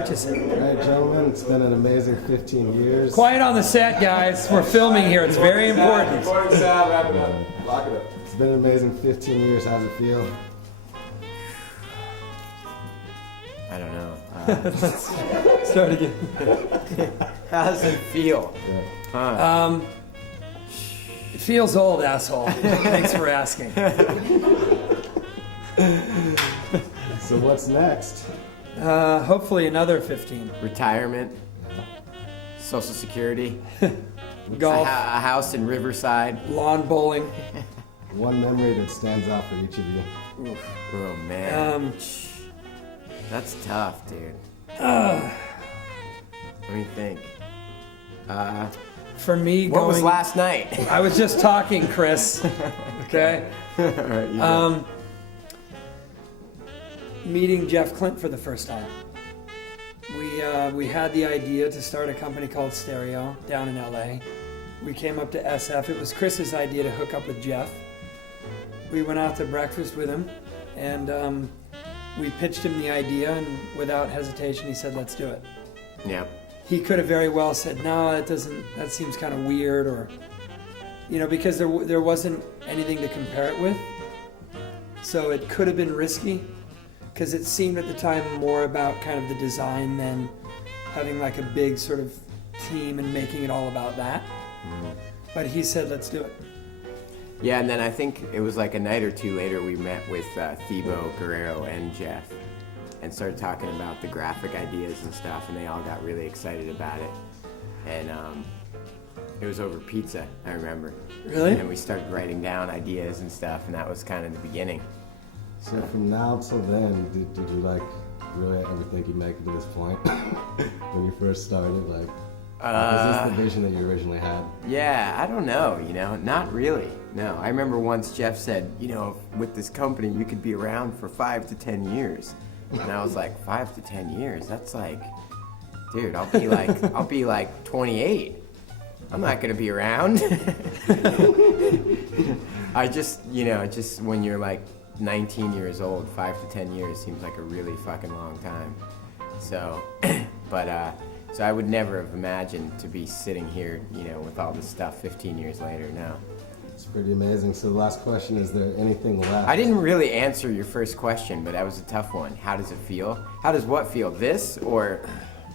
purchase it. All right, gentlemen, it's been an amazing 15 years. Quiet on the set, guys. We're filming here. It's very important. Recording sound, wrap it up. Lock it up. It's been an amazing 15 years. How's it feel? I don't know. Start again. How does it feel? It feels old, asshole. Thanks for asking. So what's next? Hopefully another 15. Retirement, Social Security, Golf, a house in Riverside. lawn bowling. One memory that stands out for each of you. Oh man, that's tough, dude. Let me think. For me, What was last night? I was just talking, Chris. Okay. All right, you go. Meeting Jeff Clint for the first time. We had the idea to start a company called Stereo down in LA. We came up to SF. It was Chris's idea to hook up with Jeff. We went out to breakfast with him, and we pitched him the idea, and without hesitation, he said, "Let's do it." Yeah. He could have very well said, "No, that seems kind of weird," or, because there wasn't anything to compare it with. So it could have been risky, because it seemed at the time more about kind of the design than having like a big sort of team and making it all about that. But he said, "Let's do it." Yeah, and then I think it was like a night or two later we met with Thibaut, Guerrero, and Jeff and started talking about the graphic ideas and stuff, and they all got really excited about it. And it was over pizza, I remember. Really? And we started writing down ideas and stuff, and that was kind of the beginning. So from now till then, did you like really ever think you'd make it to this point? When you first started, like, was this the vision that you originally had? Yeah, I don't know, not really. No, I remember once Jeff said, with this company, you could be around for 5 to 10 years. And I was like, 5 to 10 years? That's like, dude, I'll be like 28. I'm not gonna be around. I just when you're like 19 years old, 5 to 10 years seems like a really fucking long time. So, so I would never have imagined to be sitting here, with all this stuff 15 years later. No. It's pretty amazing. So the last question, is there anything left? I didn't really answer your first question, but that was a tough one. How does it feel? How does what feel? This or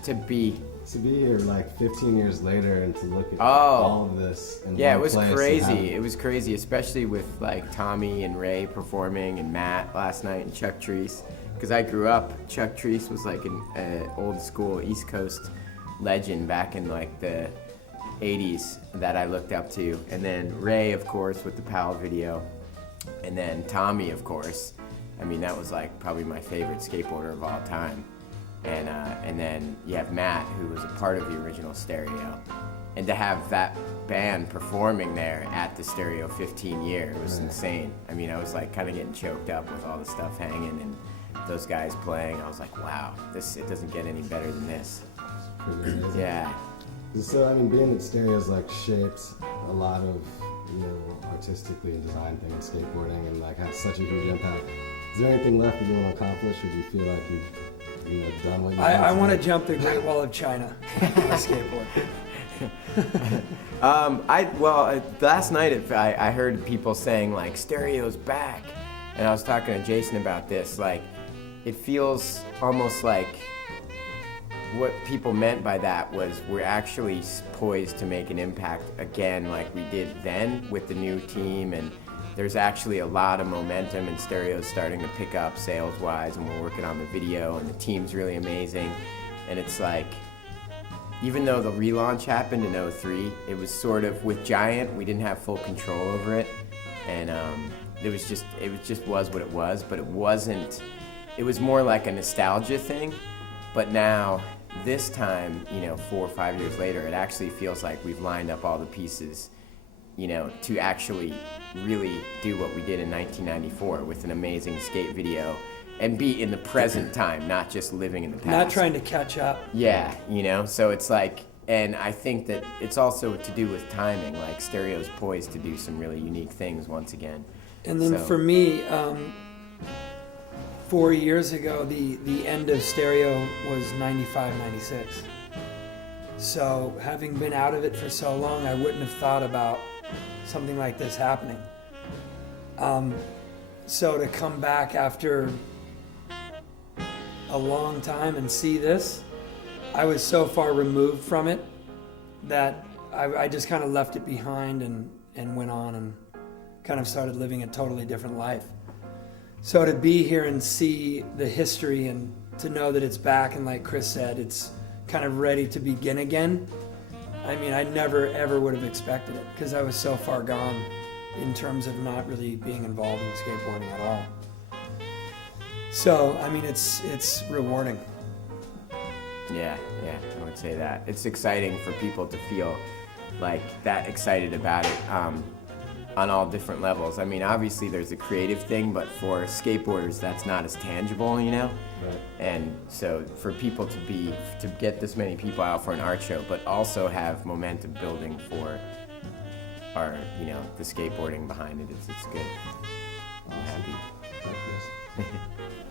to be? To be here like 15 years later and to look at all of this in yeah, one it was place crazy. It was crazy, especially with like Tommy and Ray performing and Matt last night and Chuck Treese. Because I grew up, Chuck Treese was like an old school East Coast legend back in like the 80s that I looked up to. And then Ray, of course, with the Powell video. And then Tommy, of course. I mean, that was like probably my favorite skateboarder of all time. And then you have Matt, who was a part of the original Stereo. And to have that band performing there at the Stereo 15 year, it was insane. I mean, I was like kind of getting choked up with all the stuff hanging and those guys playing. I was like, wow, it doesn't get any better than this. Pretty amazing. Yeah. So, I mean, being that Stereo's like shaped a lot of, artistically and design things, skateboarding, and like had such a huge impact. Is there anything left that you want to accomplish, or do you feel like you've done what you want? I want to jump the Great Wall of China on a skateboard. Last night I heard people saying like Stereo's back, and I was talking to Jason about this. Like, it feels almost like what people meant by that was we're actually poised to make an impact again, like we did then with the new team, and there's actually a lot of momentum, and Stereo's starting to pick up sales-wise, and we're working on the video, and the team's really amazing, and it's like, even though the relaunch happened in 03, it was sort of, with Giant, we didn't have full control over it, and it just was what it was, but it wasn't, it was more like a nostalgia thing, but now, this time, 4 or 5 years later, it actually feels like we've lined up all the pieces, to actually really do what we did in 1994 with an amazing skate video and be in the present time, not just living in the past. Not trying to catch up. Yeah, so it's like, and I think that it's also to do with timing, like Stereo's poised to do some really unique things once again. And then for me, 4 years ago, the end of stereo was 95, 96. So having been out of it for so long, I wouldn't have thought about something like this happening. So to come back after a long time and see this, I was so far removed from it that I just kind of left it behind and went on and kind of started living a totally different life. So to be here and see the history and to know that it's back, and like Chris said, it's kind of ready to begin again. I mean, I never ever would have expected it because I was so far gone in terms of not really being involved in skateboarding at all. So, I mean, it's rewarding. Yeah, I would say that. It's exciting for people to feel like that excited about it on all different levels. I mean, obviously there's a creative thing, but for skateboarders, that's not as tangible, you know? Right. And so for people to get this many people out for an art show, but also have momentum building for our, you know, the skateboarding behind it, it's good. I'm happy. Thank you.